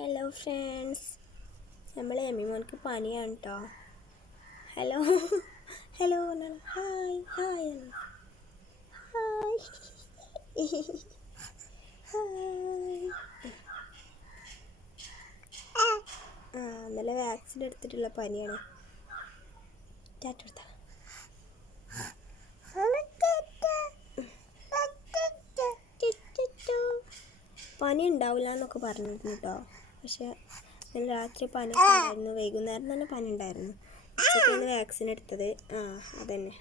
Hello friends, നമ്മൾ എമിമോൾക്ക് പനിയാണ് കേട്ടോ. Hello hello hi hi hi hi. ഇന്നലെ വാക്സിൻ എടുത്തിട്ടുള്ള പനിയാണ്. ടാറ്റ കൊടുത്ത പനി ഉണ്ടാവില്ല എന്നൊക്കെ പറഞ്ഞിരുന്നു കേട്ടോ. പക്ഷെ ഇന്നലെ രാത്രി പനി ഉണ്ടായിരുന്നു, വൈകുന്നേരം തന്നെ പനി ഉണ്ടായിരുന്നു. ഉച്ചയ്ക്കാണ് വാക്സിൻ എടുത്തത്. അതന്നെ.